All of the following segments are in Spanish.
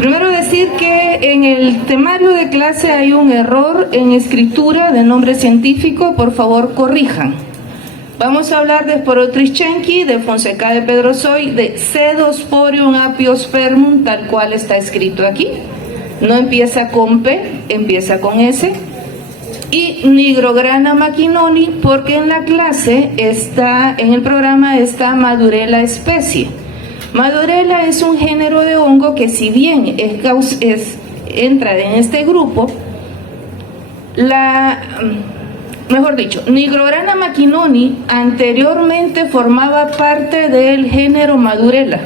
Primero decir que en el temario de clase hay un error en escritura de nombre científico, por favor corrijan. Vamos a hablar de Sporotrischenki, de Fonseca de Pedrosoy, de Cedosporium apiospermum, tal cual está escrito aquí. No empieza con P, empieza con S. Y Nigrograna mackinoni, porque en la clase está, en el programa está Madurella especie. Madurella es un género de hongo que, si bien entra en este grupo, Nigrograna mackinoni anteriormente formaba parte del género Madurella.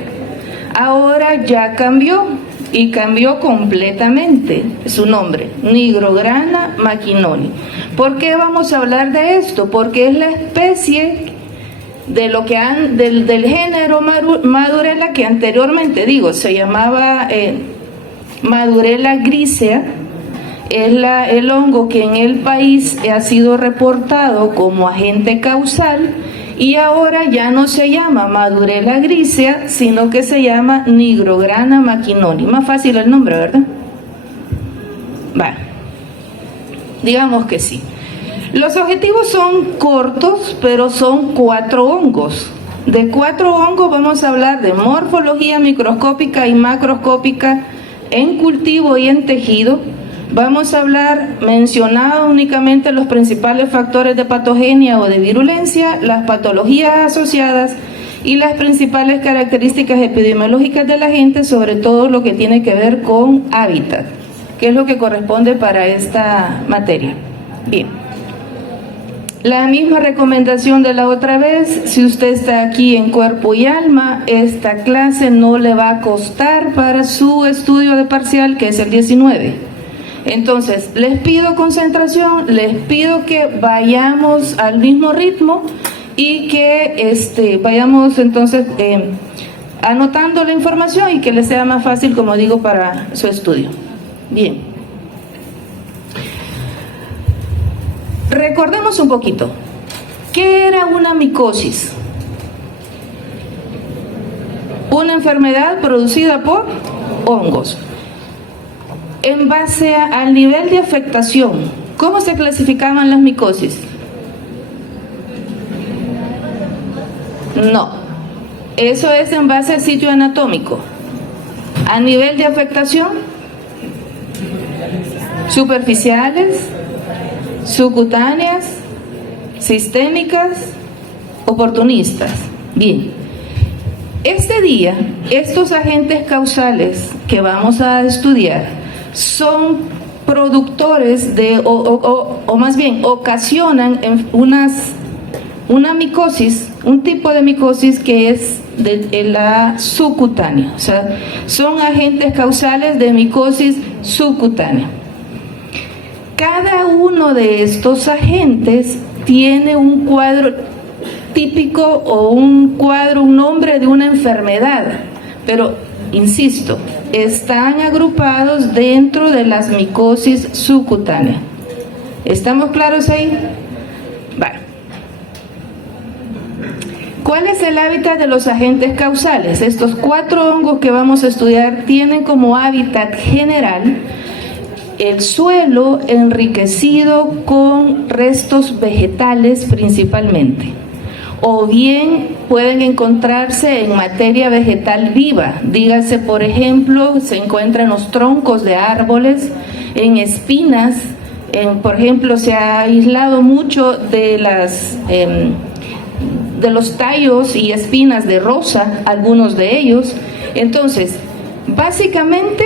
Ahora ya cambió, y cambió completamente su nombre, Nigrograna mackinoni. ¿Por qué vamos a hablar de esto? Porque es la especie de lo que del género Madurella, que anteriormente se llamaba Madurella grisea. Es el hongo que en el país ha sido reportado como agente causal, y ahora ya no se llama Madurella grisea, sino que se llama Nigrograna mackinoni. Más fácil el nombre, ¿verdad? Bueno, digamos que sí. Los objetivos son cortos, pero son 4 hongos. De 4 hongos vamos a hablar de morfología microscópica y macroscópica en cultivo y en tejido. Vamos a hablar, mencionado únicamente, los principales factores de patogenia o de virulencia, las patologías asociadas y las principales características epidemiológicas del agente, sobre todo lo que tiene que ver con hábitat, que es lo que corresponde para esta materia. Bien. La misma recomendación de la otra vez: si usted está aquí en cuerpo y alma, esta clase no le va a costar para su estudio de parcial, que es el 19. Entonces, les pido concentración, les pido que vayamos al mismo ritmo y que vayamos entonces anotando la información y que les sea más fácil, como digo, para su estudio. Bien. Recordemos un poquito. ¿Qué era una micosis? Una enfermedad producida por hongos. En base al nivel de afectación, ¿cómo se clasificaban las micosis? No, eso es en base al sitio anatómico. A nivel de afectación, superficiales, subcutáneas, sistémicas, oportunistas. Bien, este día, estos agentes causales que vamos a estudiar son productores de, o más bien, ocasionan una micosis, un tipo de micosis que es de la subcutánea. O sea, son agentes causales de micosis subcutánea. Cada uno de estos agentes tiene un cuadro típico o un nombre de una enfermedad, pero insisto, están agrupados dentro de las micosis subcutáneas. ¿Estamos claros ahí? Vale. ¿Cuál es el hábitat de los agentes causales? Estos 4 hongos que vamos a estudiar tienen como hábitat general el suelo enriquecido con restos vegetales principalmente, o bien pueden encontrarse en materia vegetal viva. Dígase, por ejemplo, se encuentra en los troncos de árboles, en espinas, por ejemplo, se ha aislado mucho de los tallos y espinas de rosa, algunos de ellos. Entonces, básicamente,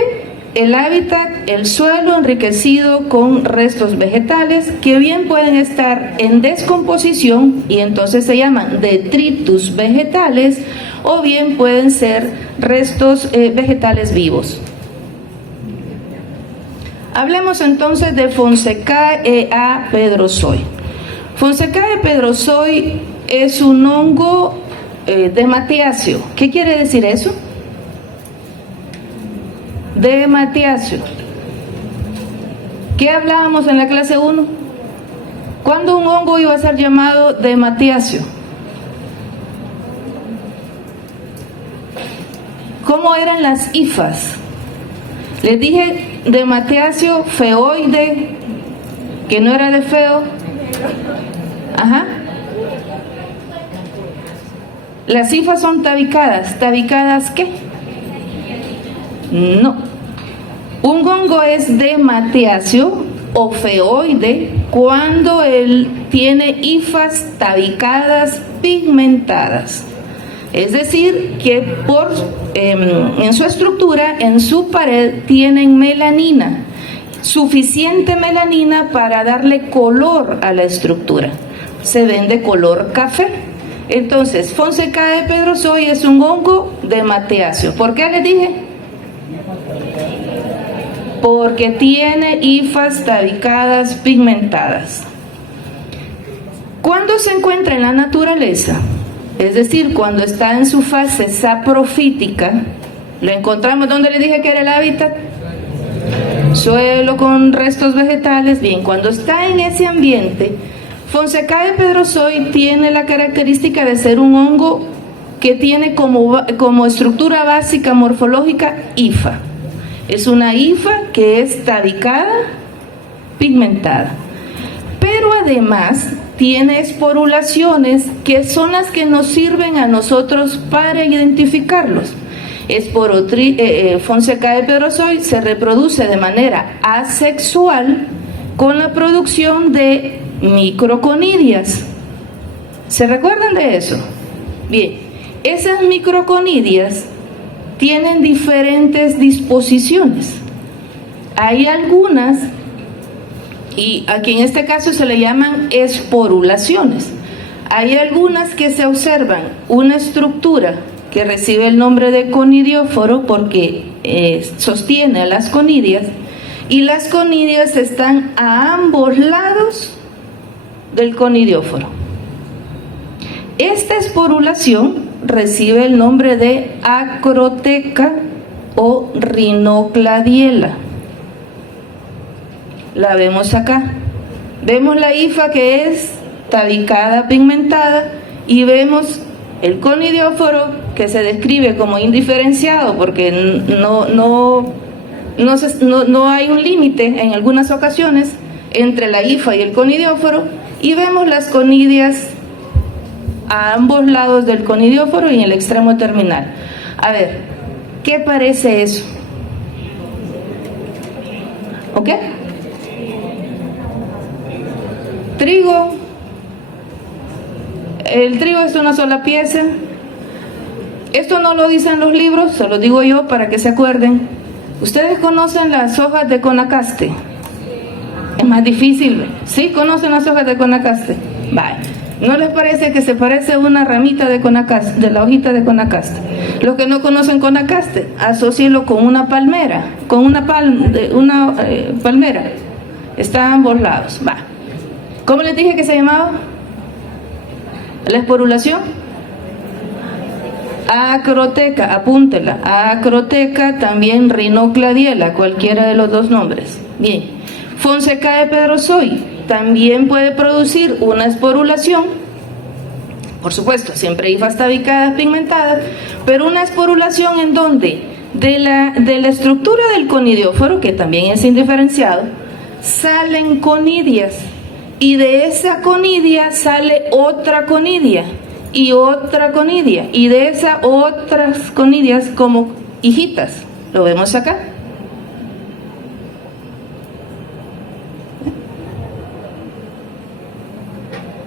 el hábitat, el suelo enriquecido con restos vegetales que bien pueden estar en descomposición y entonces se llaman detritus vegetales, o bien pueden ser restos vegetales vivos. Hablemos entonces de Fonsecae a Pedrosoy. Fonsecae Pedrosoy es un hongo de Matiacio. ¿Qué quiere decir eso? De Matiacio. ¿Qué hablábamos en la clase 1? ¿Cuándo un hongo iba a ser llamado de Matiacio? ¿Cómo eran las hifas? Les dije de Mateasio feoide, que no era de feo. Ajá. Las hifas son tabicadas. ¿Tabicadas qué? No. Un hongo es de Mateasio o feoide cuando él tiene hifas tabicadas pigmentadas. Es decir, que en su estructura, en su pared, tienen melanina, suficiente melanina para darle color a la estructura. Se ven de color café. Entonces, Fonsecae pedrosoy es un hongo de Mateasio. ¿Por qué les dije? Porque tiene hifas tabicadas pigmentadas. Cuando se encuentra en la naturaleza, es decir, cuando está en su fase saprofítica, lo encontramos donde le dije que era el hábitat, suelo con restos vegetales. Bien, cuando está en ese ambiente, Fonsecae pedrosoy tiene la característica de ser un hongo que tiene como estructura básica morfológica hifa. Es una hifa que es tabicada, pigmentada, pero además tiene esporulaciones que son las que nos sirven a nosotros para identificarlos. Fonsecae pedrosoy se reproduce de manera asexual con la producción de microconidias. ¿Se recuerdan de eso? Bien, esas microconidias tienen diferentes disposiciones. Hay algunas, y aquí en este caso se le llaman esporulaciones. Hay algunas que se observan una estructura que recibe el nombre de conidióforo porque sostiene a las conidias, y las conidias están a ambos lados del conidióforo. Esta esporulación recibe el nombre de acroteca o rinocladiela. La vemos acá. Vemos la hifa que es tabicada, pigmentada, y vemos el conidióforo que se describe como indiferenciado porque no hay un límite en algunas ocasiones entre la hifa y el conidióforo, y vemos las conidias a ambos lados del conidióforo y en el extremo terminal. A ver, ¿qué parece eso? ¿Ok? Trigo. El trigo es una sola pieza. Esto no lo dicen los libros, se lo digo yo para que se acuerden. ¿Ustedes conocen las hojas de conacaste? Es más difícil. ¿Sí conocen las hojas de conacaste? Vale. ¿No les parece que se parece a una ramita de conacaste, de la hojita de conacaste? Los que no conocen conacaste, asócienlo con una palmera, con una palmera. Está a ambos lados. Va. ¿Cómo les dije que se llamaba? La esporulación. Acroteca, apúntela. Acroteca, también rinocladiela, cualquiera de los dos nombres. Bien. Fonsecae pedrosoy también puede producir una esporulación, por supuesto, siempre hifas tabicadas, pigmentadas, pero una esporulación en donde de la estructura del conidióforo, que también es indiferenciado, salen conidias, y de esa conidia sale otra conidia, y otra conidia, y de esas otras conidias como hijitas. ¿Lo vemos acá?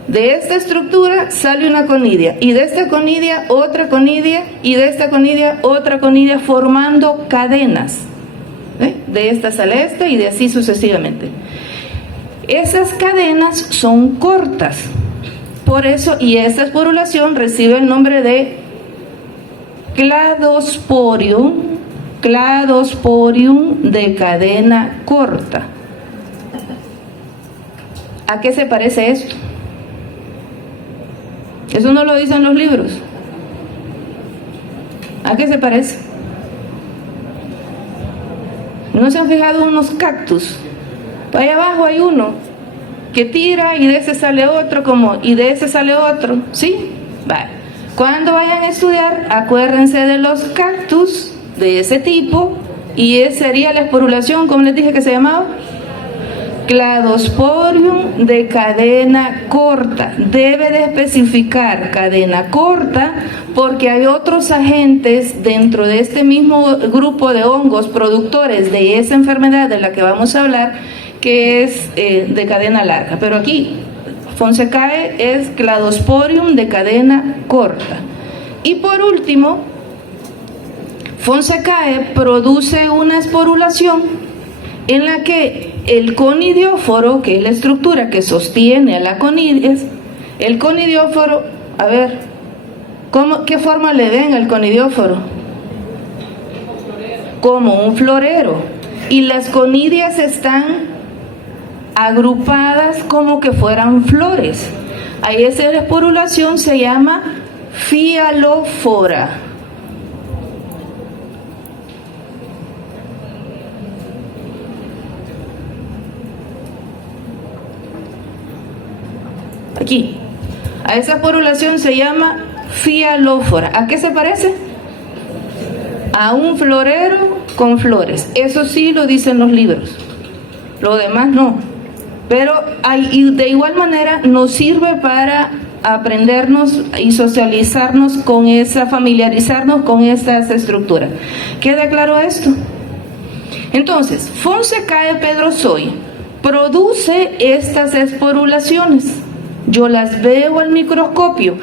De esta estructura sale una conidia, y de esta conidia otra conidia, y de esta conidia otra conidia, formando cadenas. De esta sale esta y de así sucesivamente. Esas cadenas son cortas, por eso, y esta esporulación recibe el nombre de cladosporium de cadena corta. ¿A qué se parece esto? Eso no lo dicen los libros. ¿A qué se parece? ¿No se han fijado unos cactus? Allá abajo hay uno que tira y de ese sale otro, y de ese sale otro, ¿sí? Vale. Cuando vayan a estudiar, acuérdense de los cactus de ese tipo Y sería la esporulación, ¿cómo les dije que se llamaba? Cladosporium de cadena corta. Debe de especificar cadena corta porque hay otros agentes dentro de este mismo grupo de hongos productores de esa enfermedad de la que vamos a hablar, que es de cadena larga. Pero aquí Fonsecae es Cladosporium de cadena corta. Y por último, Fonsecae produce una esporulación en la que el conidióforo, que es la estructura que sostiene a la conidias, el conidióforo, a ver, ¿qué forma le den al conidióforo? Como un florero. Y las conidias están agrupadas como que fueran flores. Ahí esa esporulación se llama fialófora. Aquí, a esa esporulación se llama fialófora. ¿A qué se parece? A un florero con flores. Eso sí lo dicen los libros, lo demás no. Pero de igual manera nos sirve para aprendernos y socializarnos con esa, familiarizarnos con estas estructuras. ¿Queda claro esto? Entonces, Fonsecae pedrozoi produce estas esporulaciones. Yo las veo al microscopio.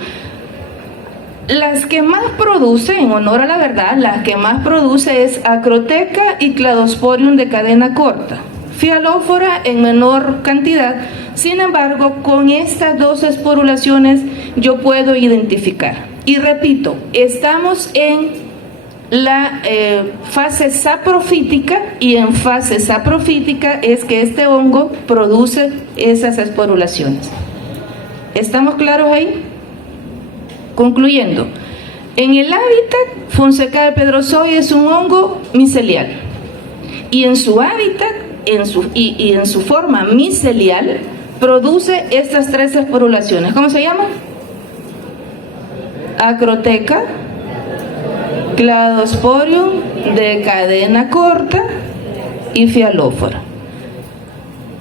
Las que más produce, en honor a la verdad, las que más produce es Acroteca y Cladosporium de cadena corta. Fialófora en menor cantidad. Sin embargo, con estas dos esporulaciones yo puedo identificar. Y repito, estamos en la fase saprofítica, y en fase saprofítica es que este hongo produce esas esporulaciones. ¿Estamos claros ahí? Concluyendo, en el hábitat, Fonsecae pedrozoi es un hongo micelial, y en su hábitat, en su forma micelial, produce estas tres esporulaciones. ¿Cómo se llama? Acroteca, Cladosporium de cadena corta y fialófora.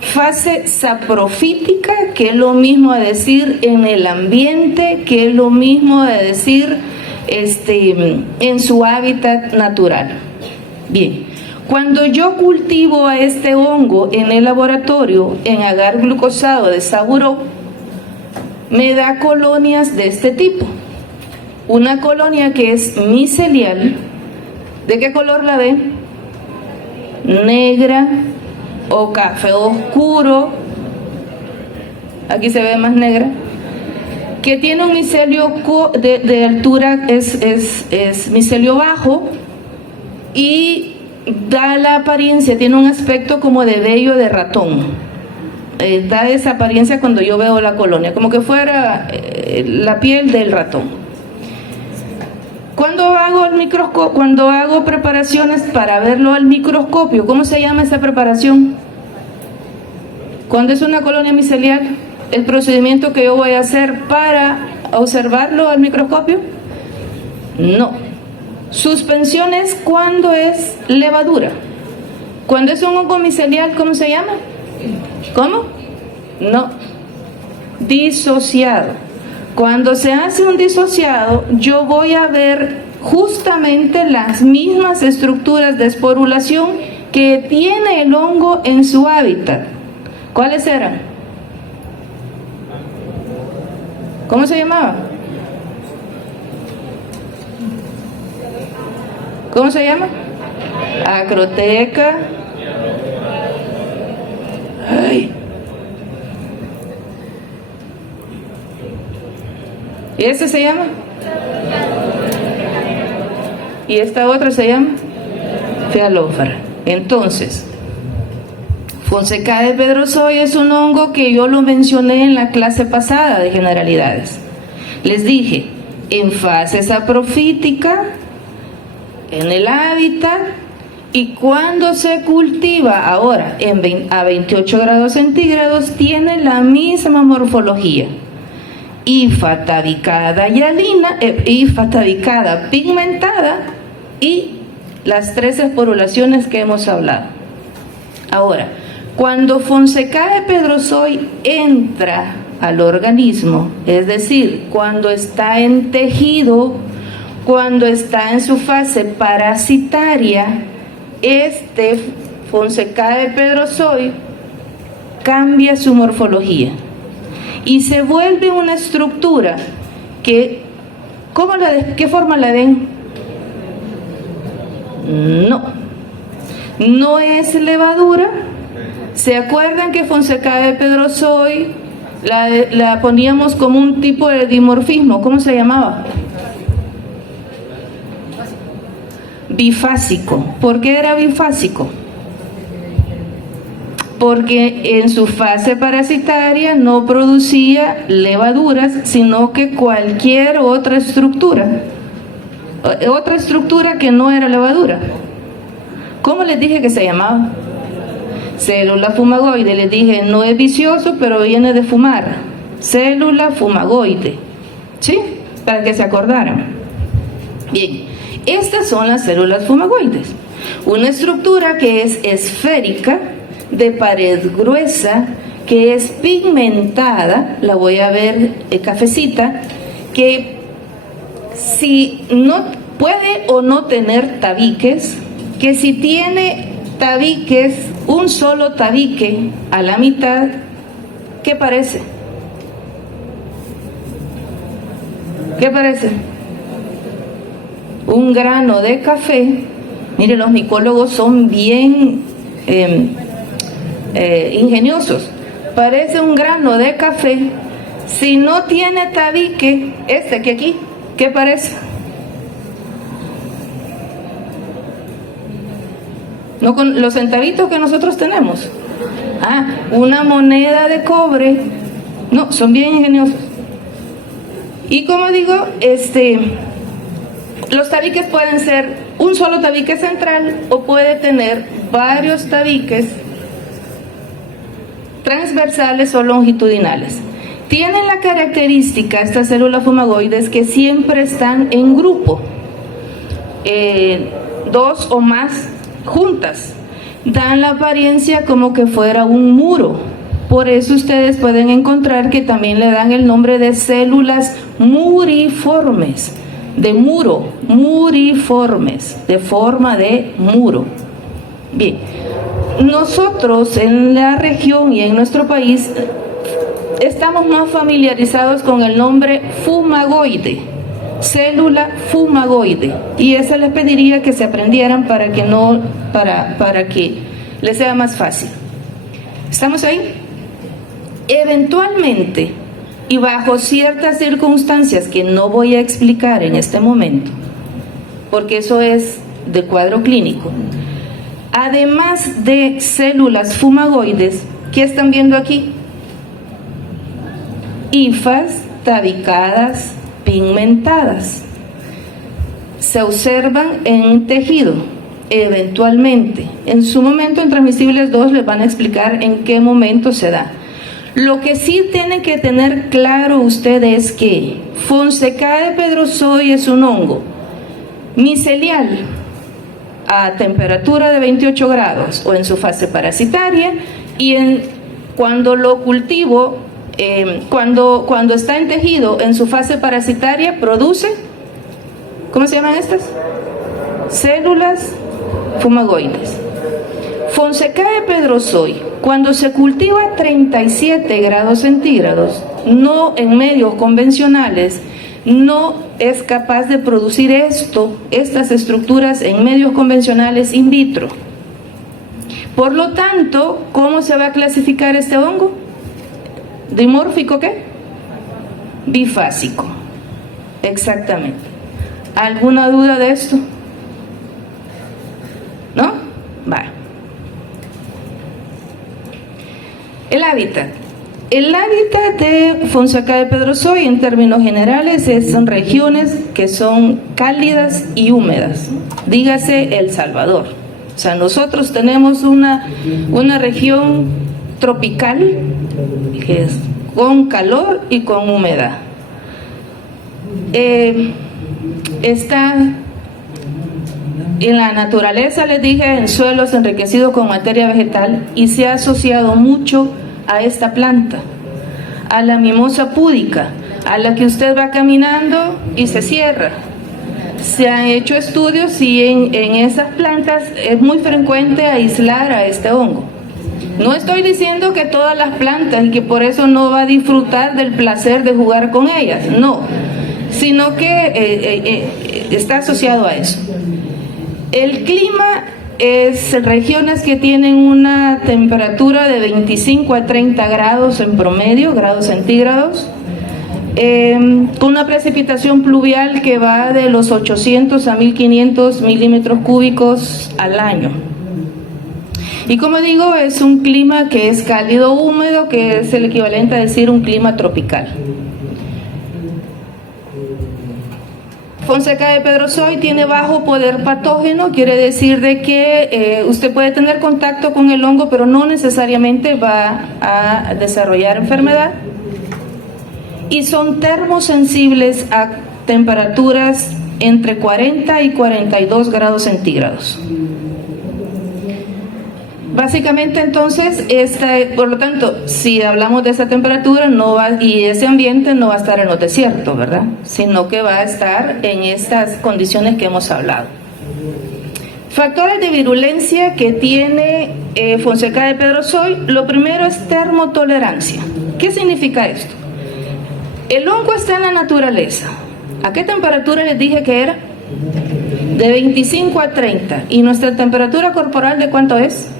Fase saprofítica, que es lo mismo a decir en el ambiente, que es lo mismo a decir en su hábitat natural. Bien, cuando yo cultivo a este hongo en el laboratorio en agar glucosado de saburó, me da colonias de este tipo. Una colonia que es micelial, ¿de qué color la ven? Negra o café oscuro, aquí se ve más negra, que tiene un micelio de altura, es micelio bajo, y da la apariencia, tiene un aspecto como de vello de ratón. Da esa apariencia cuando yo veo la colonia, como que fuera la piel del ratón. Cuando hago preparaciones para verlo al microscopio, ¿cómo se llama esa preparación? Cuando es una colonia micelial, el procedimiento que yo voy a hacer para observarlo al microscopio, no. Suspensiones cuando es levadura. Cuando es un hongo micelial, ¿cómo se llama? ¿Cómo? No. Disociado. Cuando se hace un disociado, yo voy a ver justamente las mismas estructuras de esporulación que tiene el hongo en su hábitat. ¿Cuáles eran? ¿Cómo se llamaba? ¿Cómo se llama? Acroteca. Ay. ¿Y ese se llama? ¿Y esta otra se llama? Fialófora. Entonces, Fonsecae pedrozoi es un hongo que yo lo mencioné en la clase pasada de generalidades. Les dije, en fase saprofítica, en el hábitat, y cuando se cultiva ahora a 28 grados centígrados, tiene la misma morfología. Hifa tabicada hialina, hifa tabicada pigmentada, y las 3 esporulaciones que hemos hablado. Ahora, cuando Fonsecae pedrozoy entra al organismo, es decir, cuando está en tejido, cuando está en su fase parasitaria, este Fonsecae pedrozoy cambia su morfología y se vuelve una estructura que, ¿qué forma la ven? No es levadura. ¿Se acuerdan que Fonsecae pedrozoy la poníamos como un tipo de dimorfismo? ¿Cómo se llamaba? Bifásico. ¿Por qué era bifásico? Porque en su fase parasitaria no producía levaduras, sino que cualquier otra estructura que no era levadura. ¿Cómo les dije que se llamaba? Célula fumagoide. Les dije, no es vicioso, pero viene de fumar. Célula fumagoide. ¿Sí? Para que se acordaran. Bien, estas son las células fumagoides. Una estructura que es esférica, de pared gruesa, que es pigmentada, la voy a ver cafecita, que si no puede o no tener tabiques, que si tiene tabiques, un solo tabique a la mitad, ¿qué parece? ¿Qué parece? Un grano de café. Miren, los micólogos son bien ingeniosos. Parece un grano de café. Si no tiene tabique, este que aquí, ¿qué parece? No, con los centavitos que nosotros tenemos. Una moneda de cobre. No, son bien ingeniosos. Y como digo, los tabiques pueden ser un solo tabique central o puede tener varios tabiques transversales o longitudinales. Tienen la característica, estas células fumagoides, que siempre están en grupo, 2 o más juntas. Dan la apariencia como que fuera un muro. Por eso ustedes pueden encontrar que también le dan el nombre de células muriformes, de muro, muriformes, de forma de muro. Bien, nosotros en la región y en nuestro país estamos más familiarizados con el nombre fumagoide, célula fumagoide, y esa les pediría que se aprendieran para que les sea más fácil. ¿Estamos ahí? Eventualmente, y bajo ciertas circunstancias que no voy a explicar en este momento, porque eso es de cuadro clínico, además de células fumagoides, ¿qué están viendo aquí? Hifas tabicadas, pigmentadas. Se observan en tejido, eventualmente. En su momento, en Transmisibles 2 les van a explicar en qué momento se da. Lo que sí tienen que tener claro ustedes es que Fonsecae pedrozoy es un hongo micelial a temperatura de 28 grados o en su fase parasitaria, y cuando lo cultivo, cuando está en tejido en su fase parasitaria, produce, ¿cómo se llaman estas? Células fumagoides. Fonsecae pedrozoy, cuando se cultiva a 37 grados centígrados, no en medios convencionales, no es capaz de producir estas estructuras en medios convencionales in vitro. Por lo tanto, ¿cómo se va a clasificar este hongo? ¿Dimórfico qué? Bifásico. Exactamente. ¿Alguna duda de esto? ¿No? Vale. El hábitat. El hábitat de Fonsecae pedrozoy en términos generales son regiones que son cálidas y húmedas. Dígase El Salvador. O sea, nosotros tenemos una región tropical que es con calor y con humedad. en la naturaleza, les dije, en suelos enriquecidos con materia vegetal, y se ha asociado mucho a esta planta, a la mimosa púdica, a la que usted va caminando y se cierra. Se han hecho estudios y en esas plantas es muy frecuente aislar a este hongo. No estoy diciendo que todas las plantas y que por eso no va a disfrutar del placer de jugar con ellas, no, sino que está asociado a eso. El clima es regiones que tienen una temperatura de 25 a 30 grados en promedio, grados centígrados, con una precipitación pluvial que va de los 800 a 1500 milímetros cúbicos al año. Y como digo, es un clima que es cálido húmedo, que es el equivalente a decir un clima tropical. Fonseca de Pedrosoy tiene bajo poder patógeno, quiere decir de que usted puede tener contacto con el hongo, pero no necesariamente va a desarrollar enfermedad. Y son termosensibles a temperaturas entre 40 y 42 grados centígrados. Básicamente, entonces, por lo tanto, si hablamos de esa temperatura y ese ambiente, no va a estar en los desiertos, ¿verdad? Sino que va a estar en estas condiciones que hemos hablado. Factores de virulencia que tiene Fonseca de Pedrosoy. Lo primero es termotolerancia. ¿Qué significa esto? El hongo está en la naturaleza. ¿A qué temperatura les dije que era? De 25 a 30. ¿Y nuestra temperatura corporal de cuánto es?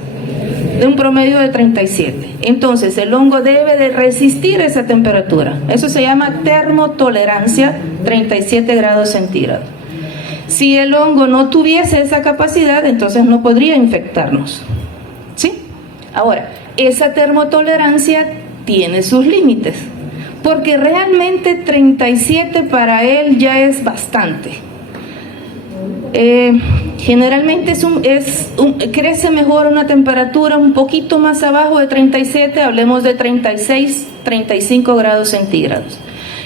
De un promedio de 37. Entonces el hongo debe de resistir esa temperatura. Eso se llama termotolerancia, 37 grados centígrados. Si el hongo no tuviese esa capacidad, entonces no podría infectarnos. ¿Sí? Ahora, esa termotolerancia tiene sus límites, porque realmente 37 para él ya es bastante. Generalmente crece mejor a una temperatura un poquito más abajo de 37, hablemos de 36, 35 grados centígrados.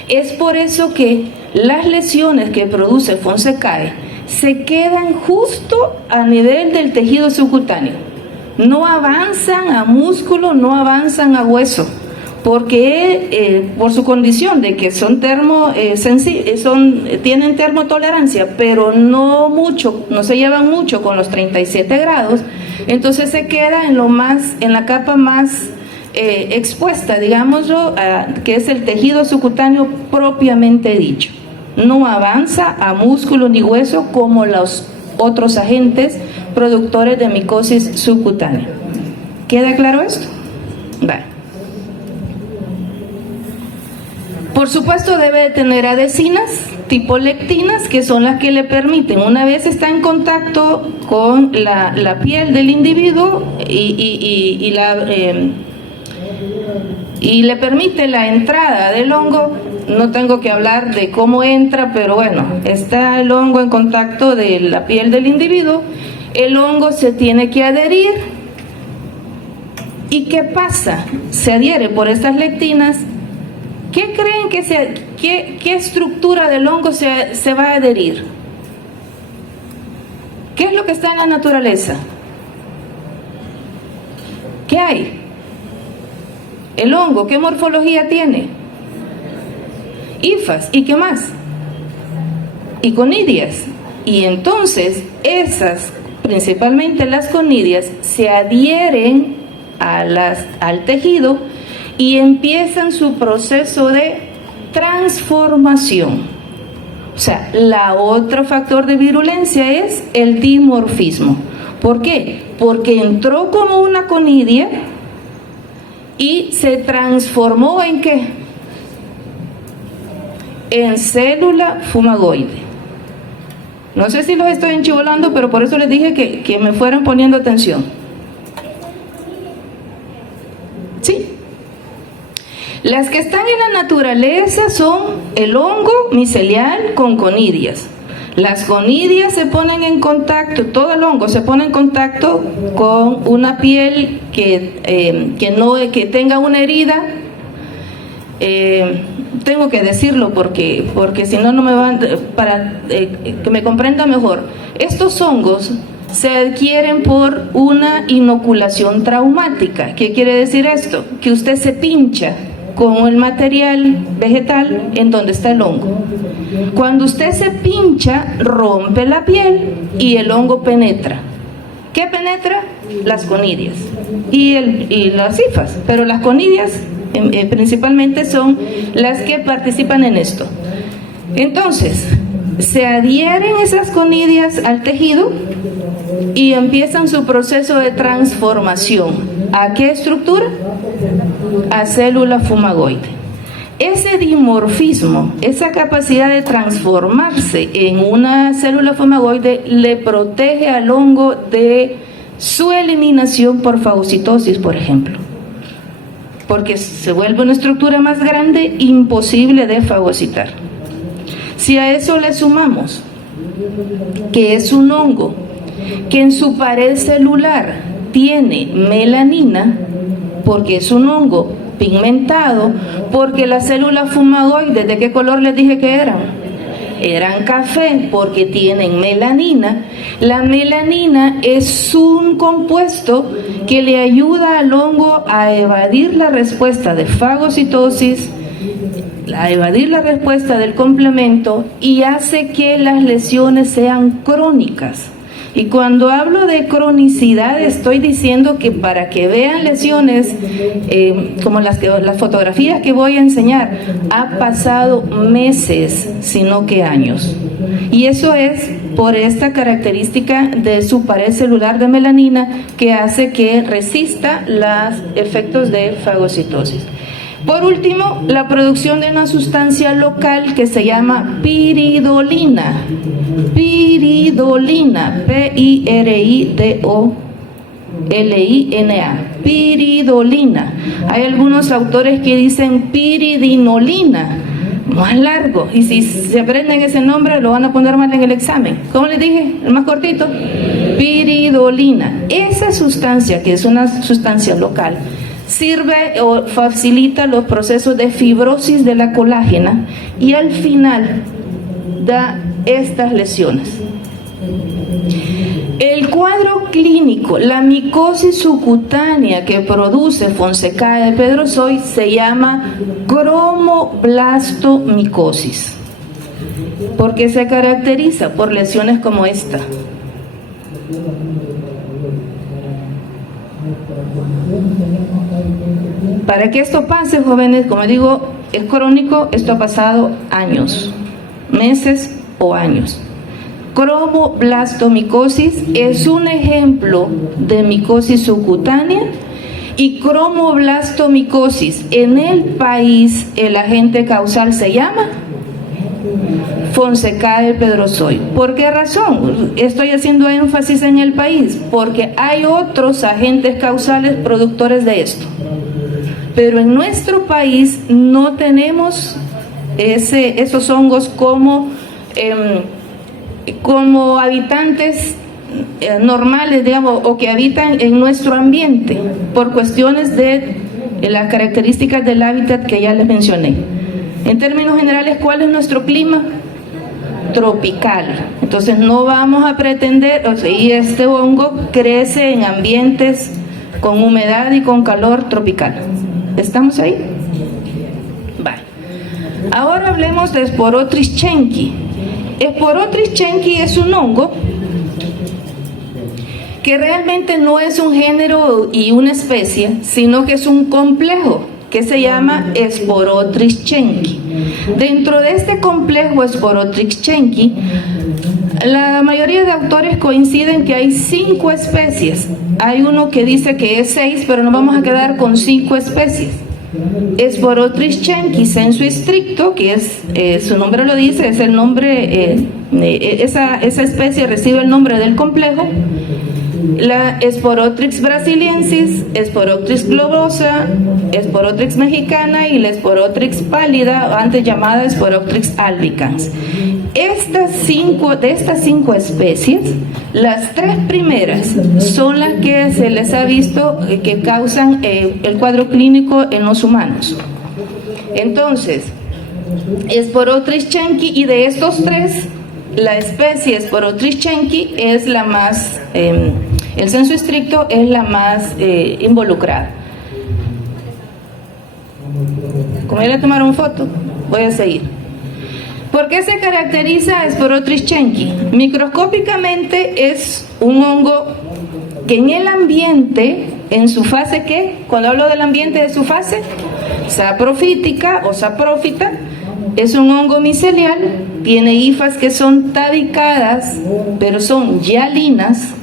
Es por eso que las lesiones que produce Fonsecae se quedan justo a nivel del tejido subcutáneo. No avanzan a músculo, no avanzan a hueso, porque por su condición de que tienen termotolerancia, pero no se llevan mucho con los 37 grados, entonces se queda en la capa más expuesta, digámoslo, que es el tejido subcutáneo propiamente dicho. No avanza a músculo ni hueso como los otros agentes productores de micosis subcutánea. ¿Queda claro esto? Vale. Por supuesto debe de tener adhesinas tipo lectinas, que son las que le permiten, una vez está en contacto con la piel del individuo y le permite la entrada del hongo. No tengo que hablar de cómo entra, pero bueno, está el hongo en contacto de la piel del individuo, el hongo se tiene que adherir. ¿Y qué pasa? Se adhiere por estas lectinas. ¿Qué creen qué estructura del hongo se va a adherir? ¿Qué es lo que está en la naturaleza? ¿Qué hay? El hongo, ¿qué morfología tiene? Hifas, ¿y qué más? Y conidias. Y entonces esas, principalmente las conidias, se adhieren al tejido y empiezan su proceso de transformación. O sea, otro factor de virulencia es el dimorfismo. ¿Por qué? Porque entró como una conidia y se transformó ¿en qué? En célula fumagoide. No sé si los estoy enchivolando, pero por eso les dije que me fueran poniendo atención. ¿Sí? Las que están en la naturaleza son el hongo micelial con conidias. Las conidias se ponen en contacto, todo el hongo se pone en contacto con una piel que tenga una herida. Tengo que decirlo porque si no, no me van, para que me comprenda mejor. Estos hongos se adquieren por una inoculación traumática. ¿Qué quiere decir esto? Que usted se pincha con el material vegetal en donde está el hongo. Cuando usted se pincha, rompe la piel y el hongo penetra. ¿Qué penetra? Las conidias y las hifas, pero las conidias principalmente son las que participan en esto. Entonces, se adhieren esas conidias al tejido y empiezan su proceso de transformación. ¿A qué estructura? A célula fumagoide. Ese dimorfismo, esa capacidad de transformarse en una célula fumagoide le protege al hongo de su eliminación por fagocitosis, por ejemplo. Porque se vuelve una estructura más grande, imposible de fagocitar. Si a eso le sumamos que es un hongo que en su pared celular tiene melanina, porque es un hongo pigmentado, porque las células fumagoides, ¿de qué color les dije que eran? Eran café, porque tienen melanina. La melanina es un compuesto que le ayuda al hongo a evadir la respuesta de fagocitosis, a evadir la respuesta del complemento y hace que las lesiones sean crónicas. Y cuando hablo de cronicidad estoy diciendo que para que vean lesiones como las fotografías que voy a enseñar, ha pasado meses, sino que años. Y eso es por esta característica de su pared celular de melanina que hace que resista los efectos de fagocitosis. Por último, la producción de una sustancia local que se llama piridolina. Piridolina, P-I-R-I-D-O-L-I-N-A. Piridolina. Hay algunos autores que dicen piridinolina, más largo. Y si se aprenden ese nombre, lo van a poner mal en el examen. ¿Cómo les dije? El más cortito. Piridolina. Esa sustancia, que es una sustancia local, sirve o facilita los procesos de fibrosis de la colágena y al final da estas lesiones. El cuadro clínico, la micosis subcutánea que produce Fonsecae pedrosoy se llama cromoblastomicosis, porque se caracteriza por lesiones como esta. Para que esto pase, jóvenes, como digo, es crónico, esto ha pasado años, meses o años. Cromoblastomicosis es un ejemplo de micosis subcutánea y cromoblastomicosis en el país, el agente causal se llama Fonsecae pedrosoy. ¿Por qué razón estoy haciendo énfasis en el país? Porque hay otros agentes causales productores de esto, pero en nuestro país no tenemos esos hongos como habitantes normales, digamos, o que habitan en nuestro ambiente por cuestiones de las características del hábitat que ya les mencioné. En términos generales, ¿cuál es nuestro clima? Tropical. Entonces no vamos a pretender, y este hongo crece en ambientes con humedad y con calor tropical. ¿Estamos ahí? Vale. Ahora hablemos de Sporotris schenki. Sporotris schenki es un hongo que realmente no es un género y una especie, sino que es un complejo que se llama Sporotris schenki. Dentro de este complejo Sporotris schenki, la mayoría de autores coinciden que hay 5 especies. Hay uno que dice que es 6, pero nos vamos a quedar con 5 especies. Sporotris schenki sensu stricto, que es, su nombre lo dice, es el nombre, esa especie recibe el nombre del complejo. La Sporotrix brasiliensis, Sporotrix globosa, Sporotrix mexicana y la Sporotrix pálida, antes llamada Sporotrix albicans. De estas 5 especies, las 3 primeras son las que se les ha visto que causan el cuadro clínico en los humanos. Entonces, Sporotrix schenki, y de estos 3, la especie Sporotrischenki es la más, el censo estricto es la más involucrada. Como ya le tomaron foto, voy a seguir. ¿Por qué se caracteriza Sporotrischenki? Microscópicamente es un hongo que en el ambiente, en su fase, ¿qué? Cuando hablo del ambiente de su fase, saprofítica o saprófita, es un hongo micelial, tiene hifas que son tadicadas, pero son hialinas,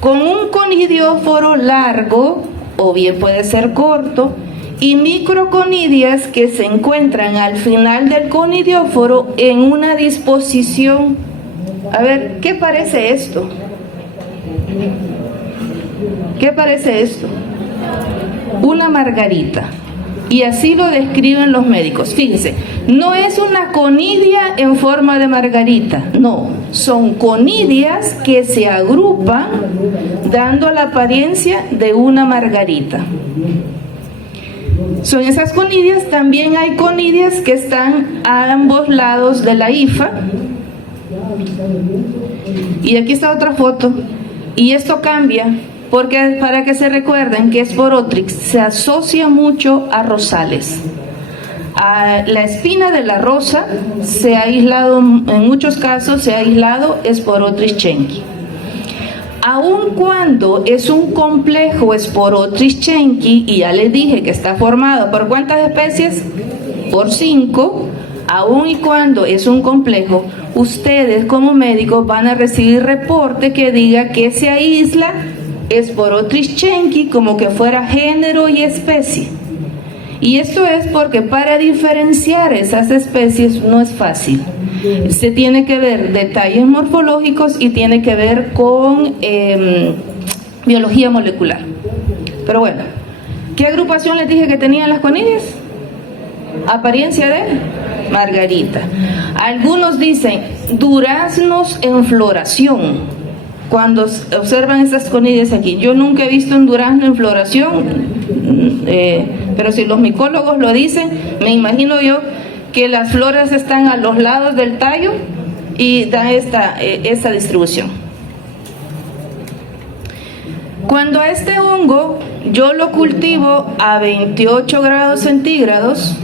con un conidióforo largo, o bien puede ser corto, y microconidias que se encuentran al final del conidióforo en una disposición. A ver, ¿qué parece esto? ¿Qué parece esto? Una margarita. Y así lo describen los médicos. Fíjense, no es una conidia en forma de margarita, no, son conidias que se agrupan dando la apariencia de una margarita. Son esas conidias. También hay conidias que están a ambos lados de la hifa. Y aquí está otra foto. Y esto cambia porque, para que se recuerden, que Sporotrix se asocia mucho a rosales. A la espina de la rosa se ha aislado, en muchos casos se ha aislado Sporotrischenki. Aun cuando es un complejo Sporotrischenki, y ya les dije que está formado ¿por cuántas especies? Por 5. Aun y cuando es un complejo, ustedes como médicos van a recibir reporte que diga que se aísla Sporotrischenki como que fuera género y especie. Y esto es porque para diferenciar esas especies no es fácil. Se tiene que ver detalles morfológicos y tiene que ver con biología molecular. Pero bueno, ¿qué agrupación les dije que tenían las conidias? Apariencia de margarita. Algunos dicen duraznos en floración. Cuando observan estas conidias aquí, yo nunca he visto un durazno en floración, pero si los micólogos lo dicen, me imagino yo que las flores están a los lados del tallo y da esta distribución. Cuando a este hongo yo lo cultivo a 28 grados centígrados,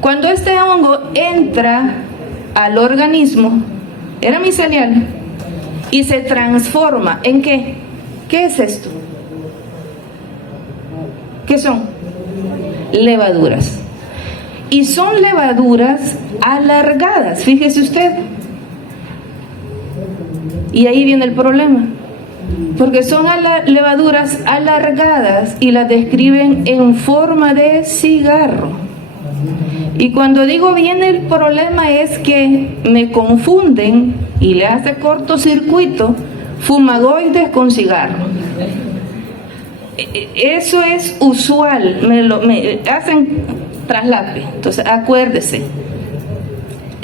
cuando este hongo entra al organismo, era micelial, y se transforma ¿en qué? ¿Qué es esto? ¿Qué son? Levaduras. Y son levaduras alargadas, fíjese usted. Y ahí viene el problema, porque son levaduras alargadas y las describen en forma de cigarro. Y cuando digo viene el problema es que me confunden y le hace cortocircuito fumagoides con cigarro. Eso es usual, me hacen traslape. Entonces acuérdese,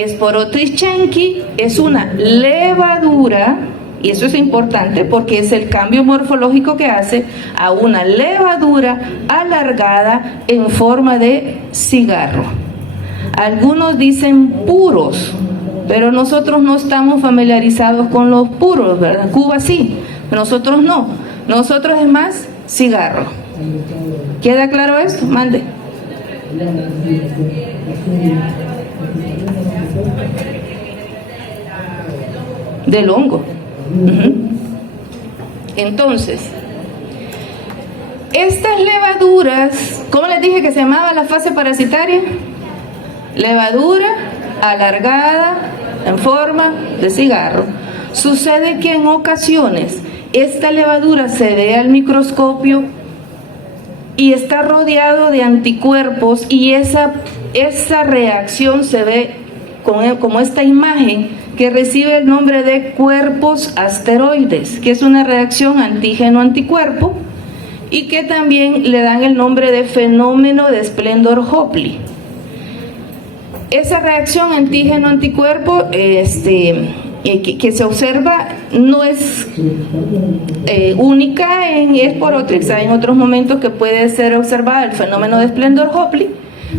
Sporotrischenki es una levadura, y eso es importante porque es el cambio morfológico que hace a una levadura alargada en forma de cigarro. Algunos dicen puros, pero nosotros no estamos familiarizados con los puros, ¿verdad? Cuba sí, nosotros no. Nosotros es más cigarro. ¿Queda claro esto? Mande. Del hongo. Entonces, estas levaduras, ¿cómo les dije que se llamaba la fase parasitaria? Levadura alargada en forma de cigarro. Sucede que en ocasiones esta levadura se ve al microscopio y está rodeado de anticuerpos, y esa reacción se ve como esta imagen que recibe el nombre de cuerpos asteroides, que es una reacción antígeno-anticuerpo, y que también le dan el nombre de fenómeno de Splendor-Hopley. Esa reacción antígeno-anticuerpo que se observa no es única en Sporotrix, hay en otros momentos que puede ser observado el fenómeno de Splendor-Hopley,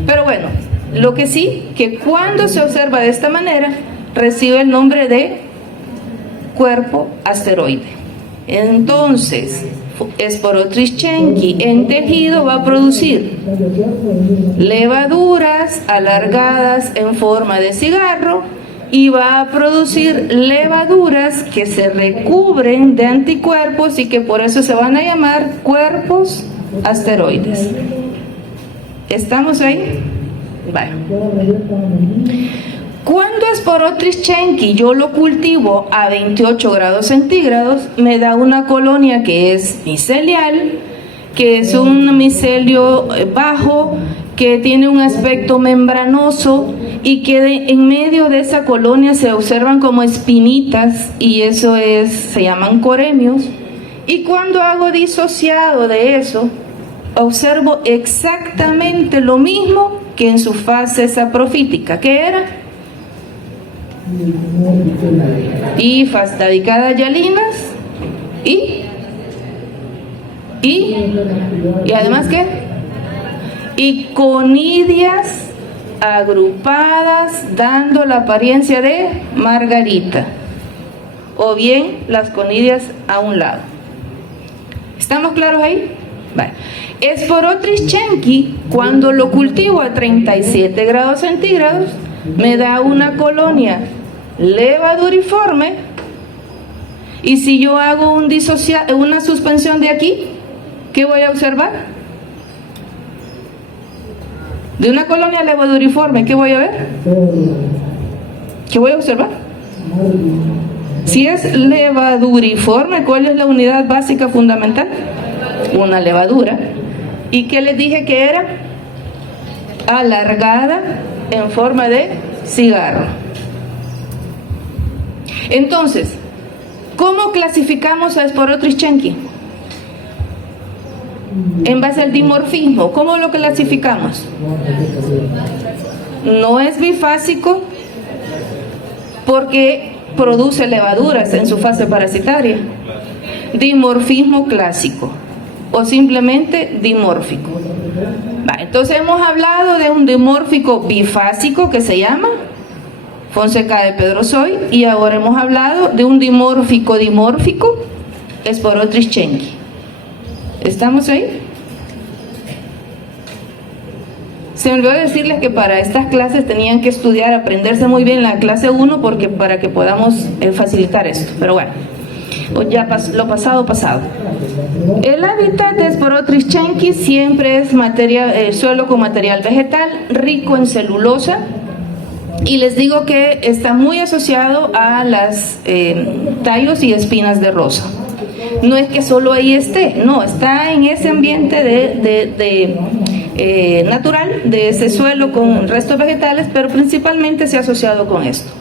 pero bueno, lo que sí, que cuando se observa de esta manera, recibe el nombre de cuerpo asteroide. Entonces, Sporotris schenki en tejido va a producir levaduras alargadas en forma de cigarro y va a producir levaduras que se recubren de anticuerpos y que por eso se van a llamar cuerpos asteroides. ¿Estamos ahí? Bueno. Cuando Sporotris schenki yo lo cultivo a 28 grados centígrados, me da una colonia que es micelial, que es un micelio bajo, que tiene un aspecto membranoso y que en medio de esa colonia se observan como espinitas y eso se llaman coremios. Y cuando hago disociado de eso, observo exactamente lo mismo que en su fase saprofítica. ¿Qué era? Hifas dedicadas yalinas y además ¿qué? Y conidias agrupadas dando la apariencia de margarita o bien las conidias a un lado. ¿Estamos claros ahí? Vale. Sporotris schenki cuando lo cultivo a 37 grados centígrados me da una colonia levaduriforme y si yo hago una suspensión de aquí, ¿qué voy a observar? De una colonia levaduriforme, ¿qué voy a ver? ¿Qué voy a observar? Si es levaduriforme, ¿cuál es la unidad básica fundamental? Una levadura. ¿Y qué les dije que era? Alargada en forma de cigarro. Entonces, ¿cómo clasificamos a Sporotris schenki? En base al dimorfismo, ¿cómo lo clasificamos? No es bifásico porque produce levaduras en su fase parasitaria. Dimorfismo clásico o simplemente dimórfico. Entonces hemos hablado de un dimórfico bifásico que se llama Fonseca de Pedrosoy y ahora hemos hablado de un dimórfico Sporotris schenki. ¿Estamos ahí? Se me olvidó decirles que para estas clases tenían que estudiar, aprenderse muy bien la clase 1 para que podamos facilitar esto. Pero bueno, ya lo pasado. El hábitat de Sporotris schenki siempre es suelo con material vegetal, rico en celulosa, y les digo que está muy asociado a las tallos y espinas de rosa. No es que solo ahí esté, no, está en ese ambiente natural de ese suelo con restos vegetales, pero principalmente se ha asociado con esto.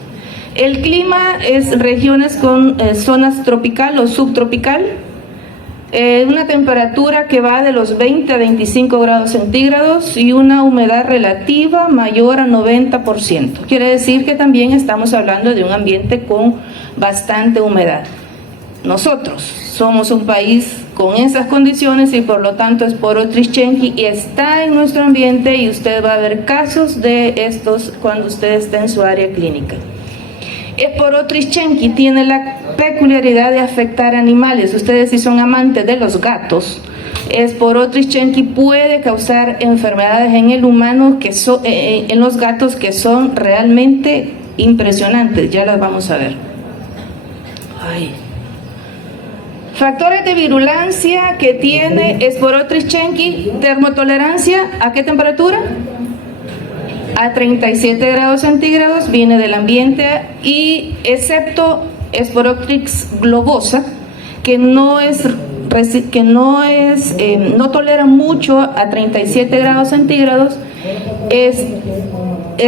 El clima es regiones con zonas tropical o subtropical, una temperatura que va de los 20 a 25 grados centígrados y una humedad relativa mayor a 90%. Quiere decir que también estamos hablando de un ambiente con bastante humedad. Nosotros somos un país con esas condiciones y por lo tanto Sporotris schenki está en nuestro ambiente y usted va a ver casos de estos cuando usted esté en su área clínica. Sporotris schenki tiene la peculiaridad de afectar animales. Ustedes si son amantes de los gatos, Sporotris schenki puede causar enfermedades en el humano en los gatos que son realmente impresionantes. Ya las vamos a ver. Factores de virulancia que tiene Sporotris schenki: termotolerancia, ¿a qué temperatura? A 37 grados centígrados, viene del ambiente, y excepto Sporotris globosa, que no tolera mucho a 37 grados centígrados, es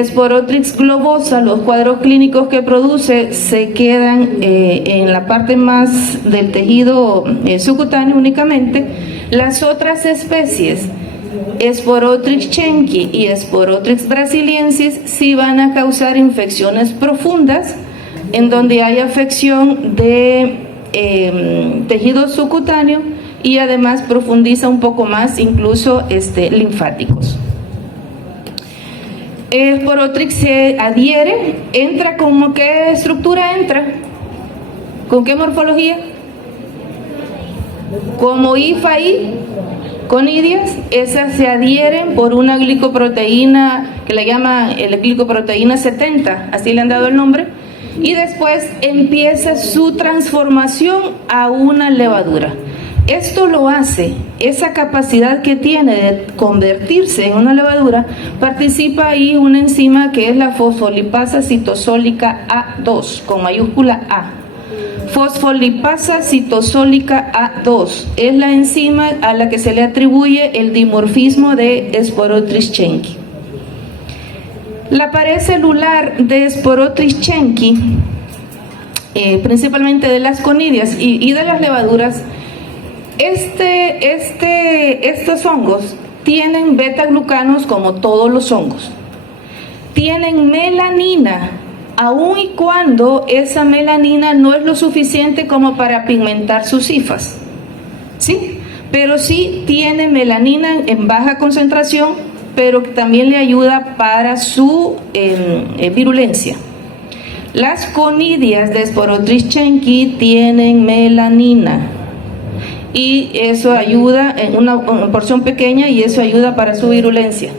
Sporotris globosa. Los cuadros clínicos que produce se quedan en la parte más del tejido subcutáneo únicamente. Las otras especies, Sporotris schenki y Sporotris brasiliensis, sí van a causar infecciones profundas en donde hay afección de tejido subcutáneo y además profundiza un poco más incluso linfáticos. Sporotrix se adhiere, entra como qué estructura entra, con qué morfología, como IFA y conidias, esas se adhieren por una glicoproteína que le llaman la glicoproteína 70, así le han dado el nombre, y después empieza su transformación a una levadura. Esto lo hace, esa capacidad que tiene de convertirse en una levadura, participa ahí una enzima que es la fosfolipasa citosólica A2, con mayúscula A. Fosfolipasa citosólica A2 es la enzima a la que se le atribuye el dimorfismo de Sporotrix-Schenck. La pared celular de Sporotrix-Schenck, principalmente de las conidias y de las levaduras, estos hongos tienen beta-glucanos como todos los hongos. Tienen melanina, aun y cuando esa melanina no es lo suficiente como para pigmentar sus hifas, ¿sí? Pero sí tiene melanina en baja concentración, pero también le ayuda para su virulencia. Las conidias de Sporotrix-Schenck tienen melanina y eso ayuda en una porción pequeña y eso ayuda para su virulencia.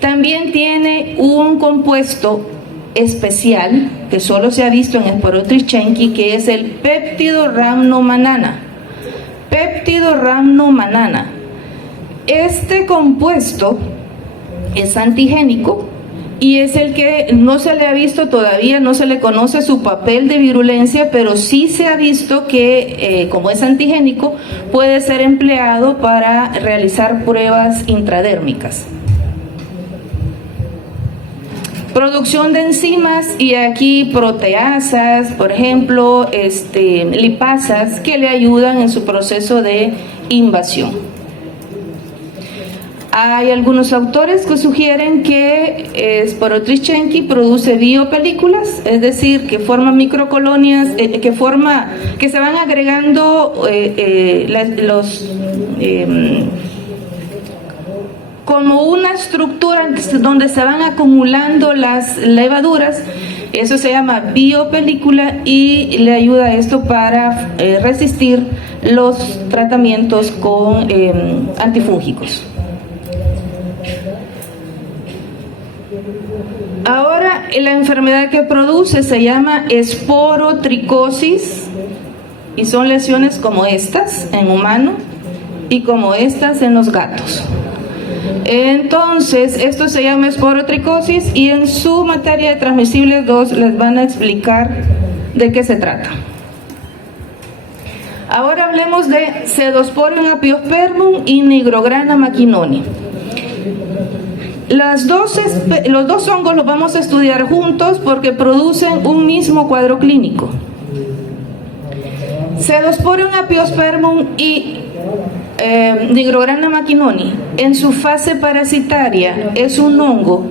También tiene un compuesto especial que solo se ha visto en Sporotrix-Schenck, que es el péptido rhamnomanana. Péptido rhamnomanana. Este compuesto es antigénico y es el que no se le ha visto todavía, no se le conoce su papel de virulencia, pero sí se ha visto que como es antigénico puede ser empleado para realizar pruebas intradérmicas. Producción de enzimas, y aquí proteasas, por ejemplo, lipasas, que le ayudan en su proceso de invasión. Hay algunos autores que sugieren que Sporotrix-Schenck produce biopelículas, es decir, que forman microcolonias, que se van agregando como una estructura donde se van acumulando las levaduras. Eso se llama biopelícula y le ayuda esto para resistir los tratamientos con antifúngicos. Ahora, la enfermedad que produce se llama esporotricosis y son lesiones como estas en humano y como estas en los gatos. Entonces, esto se llama esporotricosis y en su materia de transmisibles 2 les van a explicar de qué se trata. Ahora hablemos de Pseudosporium apiospermum y Nigrograna mackinoni. Los dos hongos los vamos a estudiar juntos porque producen un mismo cuadro clínico. Pseudosporium apiospermum y Nigrograna mackinoni, en su fase parasitaria, es un hongo.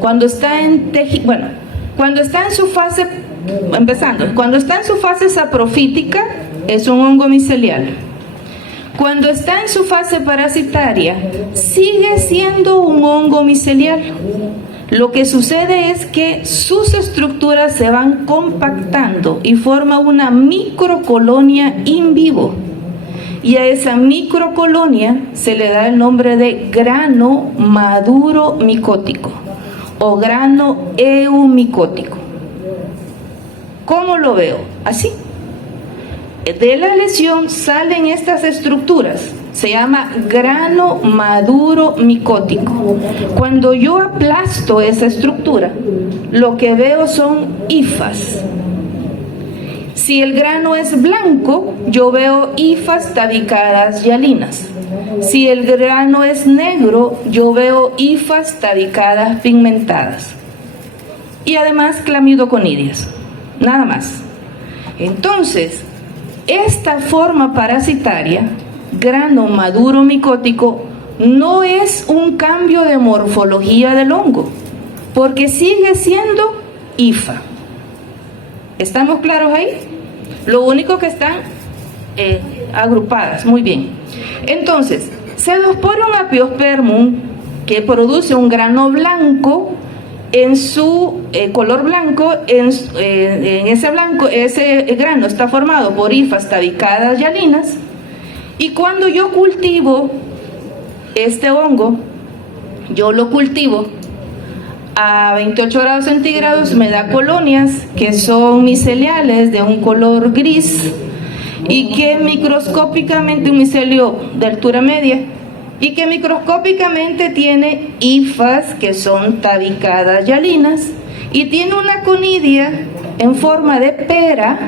Cuando está en su fase saprofítica, es un hongo micelial. Cuando está en su fase parasitaria, sigue siendo un hongo micelial. Lo que sucede es que sus estructuras se van compactando y forma una microcolonia in vivo. Y a esa microcolonia se le da el nombre de grano maduro micótico o grano eumicótico. ¿Cómo lo veo? Así. De la lesión salen estas estructuras, se llama grano maduro micótico. Cuando yo aplasto esa estructura, lo que veo son hifas. Si el grano es blanco, yo veo hifas tabicadas hialinas. Si el grano es negro, yo veo hifas tabicadas pigmentadas. Y además clamidoconidias, nada más. Entonces, esta forma parasitaria, grano maduro micótico, no es un cambio de morfología del hongo, porque sigue siendo hifa. ¿Estamos claros ahí? Lo único que están agrupadas. Muy bien. Entonces, Pseudosporium apiospermum, que produce un grano blanco, en su color blanco, en ese blanco, ese grano está formado por hifas tabicadas y alinas, y cuando yo cultivo este hongo, yo lo cultivo a 28 grados centígrados, me da colonias que son miceliales de un color gris y que microscópicamente, un micelio de altura media, y que microscópicamente tiene hifas que son tabicadas y alinas, y tiene una conidia en forma de pera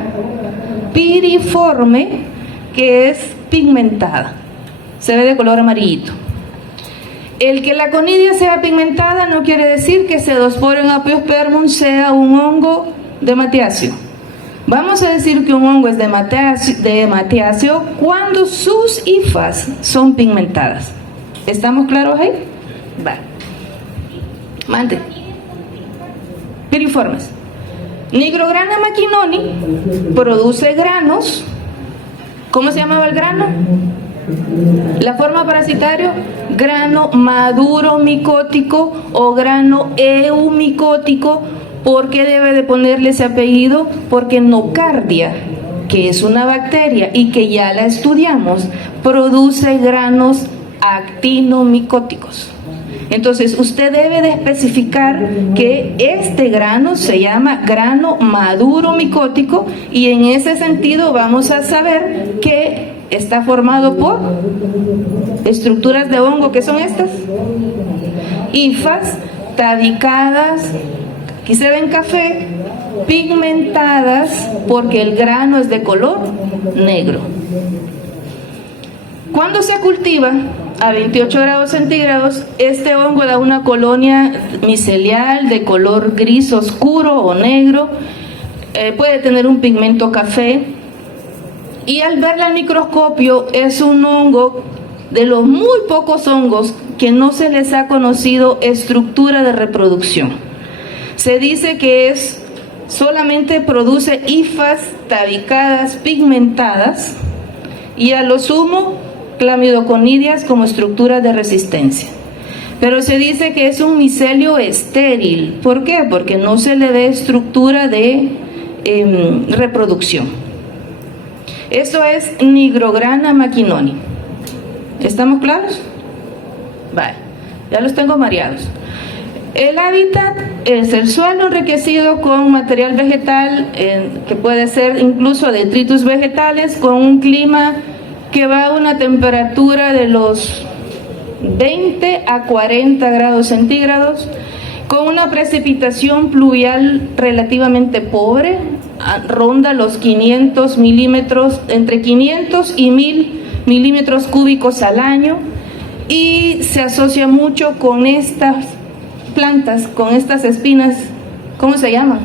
piriforme que es pigmentada, se ve de color amarillito. El que la conidia sea pigmentada no quiere decir que Pseudosporum apiospermum sea un hongo de Matiacio. Vamos a decir que un hongo es de Matiacio cuando sus hifas son pigmentadas. ¿Estamos claros ahí? Va. Mande. Piriformes. Nigrograna mackinoni produce granos. ¿Cómo se llamaba el grano? La forma parasitario, grano maduro micótico o grano eumicótico. ¿Por qué debe de ponerle ese apellido? Porque Nocardia, que es una bacteria y que ya la estudiamos, produce granos actinomicóticos. Entonces usted debe de especificar que este grano se llama grano maduro micótico, y en ese sentido vamos a saber que está formado por estructuras de hongo. ¿Qué son estas? Hifas tabicadas, aquí se ven café, pigmentadas porque el grano es de color negro. Cuando se cultiva a 28 grados centígrados, este hongo da una colonia micelial de color gris oscuro o negro, puede tener un pigmento café, y al verla al microscopio es un hongo de los muy pocos hongos que no se les ha conocido estructura de reproducción. Se dice que solamente produce hifas tabicadas pigmentadas y a lo sumo clamidoconidias como estructura de resistencia. Pero se dice que es un micelio estéril. ¿Por qué? Porque no se le ve estructura de reproducción. Esto es Nigrograna mackinoni. ¿Estamos claros? Vale, ya los tengo mareados. El hábitat es el suelo enriquecido con material vegetal, que puede ser incluso detritus vegetales, con un clima que va a una temperatura de los 20 a 40 grados centígrados, con una precipitación pluvial relativamente pobre, ronda los 500 milímetros, entre 500 y 1000 milímetros cúbicos al año, y se asocia mucho con estas plantas, con estas espinas. ¿Cómo se llaman?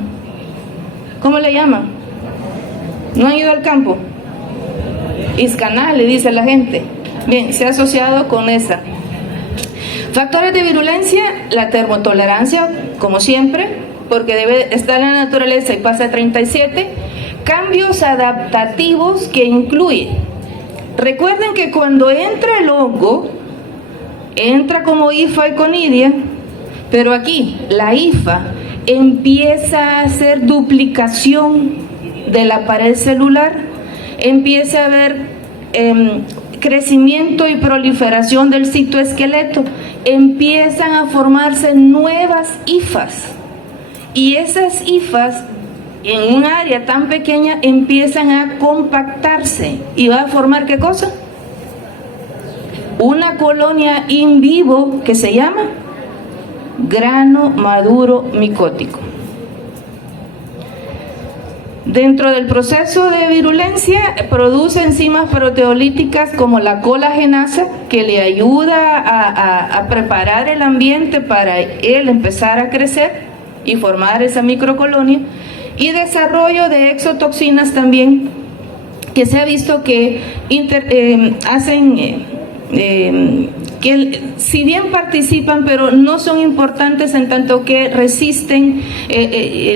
¿Cómo le llaman? ¿No han ido al campo? Iscanal, le dice la gente. Bien, se ha asociado con esa. Factores de virulencia, la termotolerancia, como siempre, porque debe estar en la naturaleza y pasa a 37. Cambios adaptativos que incluyen. Recuerden que cuando entra el hongo, entra como hifa y conidia, pero aquí la hifa empieza a hacer duplicación de la pared celular, empieza a haber crecimiento y proliferación del citoesqueleto, empiezan a formarse nuevas hifas, y esas hifas en un área tan pequeña empiezan a compactarse y va a formar ¿qué cosa? Una colonia in vivo que se llama grano maduro micótico. Dentro del proceso de virulencia produce enzimas proteolíticas como la colagenasa, que le ayuda a preparar el ambiente para él empezar a crecer y formar esa microcolonia, y desarrollo de exotoxinas también, que se ha visto que hacen que si bien participan, pero no son importantes en tanto que resisten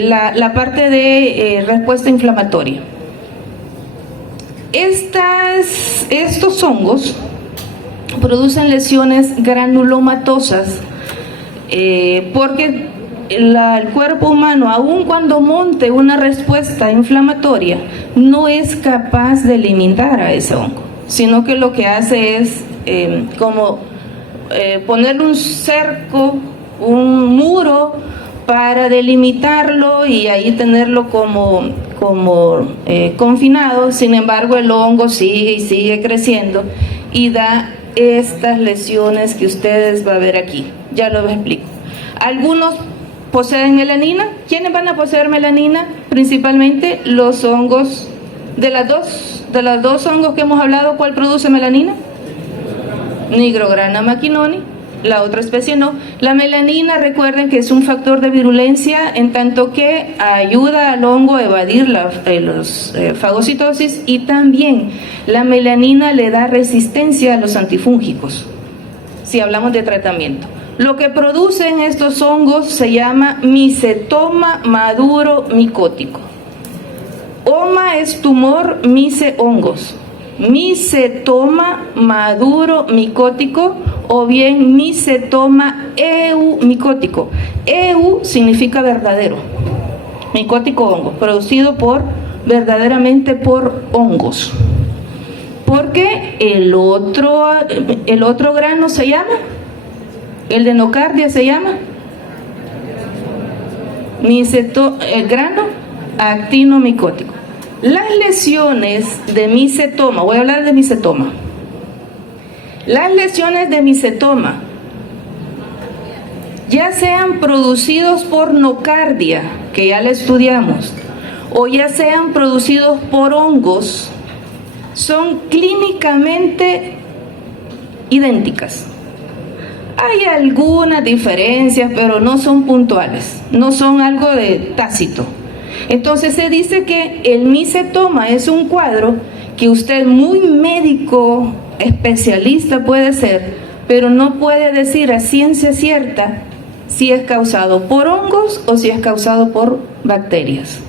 la parte de respuesta inflamatoria. Estos hongos producen lesiones granulomatosas porque el cuerpo humano, aun cuando monte una respuesta inflamatoria, no es capaz de eliminar a ese hongo, sino que lo que hace es ponerle un cerco, un muro para delimitarlo y ahí tenerlo como confinado. Sin embargo, el hongo sigue y sigue creciendo y da estas lesiones que ustedes van a ver aquí. Ya lo explico. Algunos poseen melanina. ¿Quiénes van a poseer melanina? Principalmente los hongos. De las dos hongos que hemos hablado, ¿cuál produce melanina? Nigrograna maquinoni. La otra especie no. La melanina, recuerden que es un factor de virulencia en tanto que ayuda al hongo a evadir los fagocitosis, y también la melanina le da resistencia a los antifúngicos, si hablamos de tratamiento. Lo que producen estos hongos se llama micetoma maduro micótico. Oma es tumor, mice hongos. Micetoma maduro micótico o bien micetoma eumicótico. Eu significa verdadero, micótico hongo, producido verdaderamente por hongos. Porque el otro grano se llama, el de nocardia se llama el grano actinomicótico. Las lesiones de micetoma, voy a hablar de micetoma. Las lesiones de micetoma, ya sean producidos por nocardia, que ya la estudiamos, o ya sean producidos por hongos, son clínicamente idénticas. Hay algunas diferencias, pero no son puntuales, no son algo de tácito. Entonces se dice que el micetoma es un cuadro que usted, muy médico, especialista puede ser, pero no puede decir a ciencia cierta si es causado por hongos o si es causado por bacterias.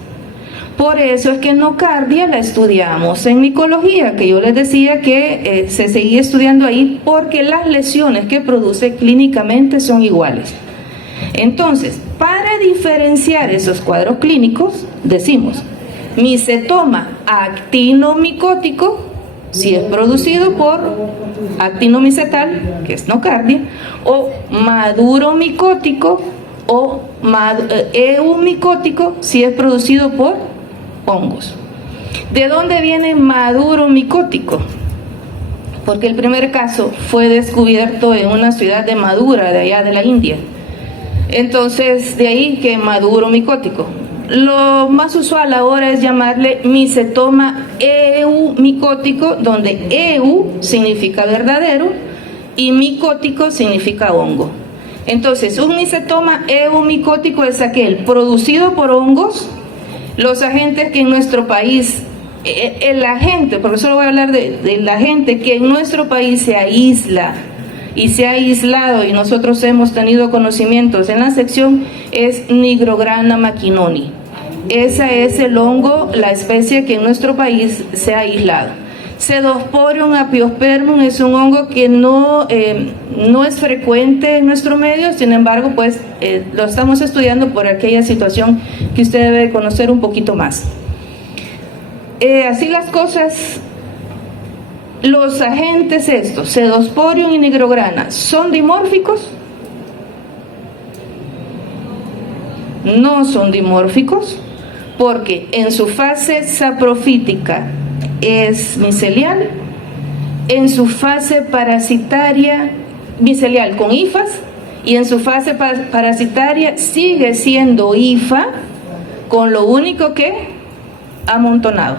Por eso es que en nocardia la estudiamos en micología, que yo les decía que se seguía estudiando ahí, porque las lesiones que produce clínicamente son iguales. Entonces, para diferenciar esos cuadros clínicos, decimos micetoma actinomicótico, si es producido por actinomicetal, que es nocardia, o maduro micótico o eumicótico, si es producido por hongos. ¿De dónde viene maduro micótico? Porque el primer caso fue descubierto en una ciudad de Madura, de allá de la India. Entonces, de ahí que maduro micótico. Lo más usual ahora es llamarle micetoma eumicótico, donde eu significa verdadero y micótico significa hongo. Entonces, un micetoma eumicótico es aquel producido por hongos. Los agentes que en nuestro país, el agente, porque solo voy a hablar del agente que en nuestro país se aísla y se ha aislado, y nosotros hemos tenido conocimientos en la sección, es Nigrograna maquinoni. Esa es el hongo, la especie que en nuestro país se ha aislado. Pseudosporium apiospermum es un hongo que no es frecuente en nuestro medio, sin embargo, pues lo estamos estudiando por aquella situación que usted debe conocer un poquito más. Así las cosas. Los agentes estos, Pseudosporium y Nigrograna, ¿son dimórficos? No son dimórficos, porque en su fase saprofítica es micelial, en su fase parasitaria, micelial con hifas, y en su fase parasitaria sigue siendo hifa, con lo único que amontonado,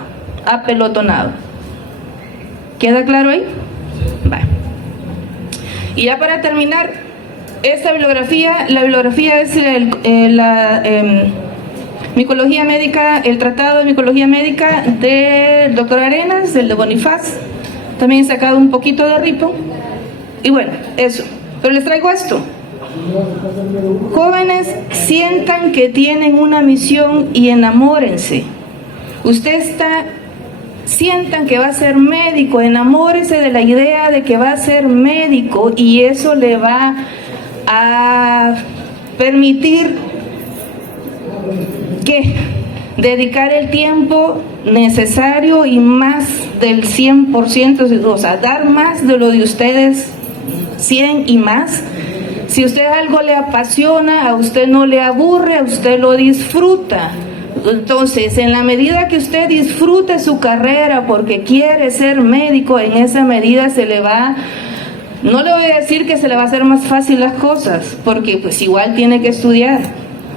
apelotonado. ¿Queda claro ahí? Vale. Y ya para terminar, esta bibliografía, la bibliografía es la micología médica, el tratado de micología médica del doctor Arenas, del de Bonifaz, también he sacado un poquito de Ripon, y bueno, eso. Pero les traigo esto. Jóvenes, sientan que tienen una misión y enamórense. Sientan que va a ser médico, enamórese de la idea de que va a ser médico, y eso le va a permitir ¿qué? Dedicar el tiempo necesario y más del 100%, o sea, dar más de lo de ustedes, 100 y más. Si a usted algo le apasiona, a usted no le aburre, a usted lo disfruta. Entonces, en la medida que usted disfrute su carrera porque quiere ser médico, en esa medida se le va, no le voy a decir que se le va a hacer más fácil las cosas, porque pues igual tiene que estudiar,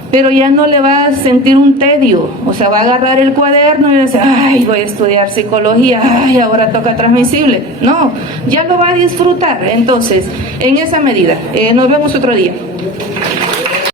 pero ya no le va a sentir un tedio, o sea, va a agarrar el cuaderno y decir, ay, voy a estudiar psicología, ay, ahora toca transmisible. No, ya lo va a disfrutar. Entonces, en esa medida, nos vemos otro día.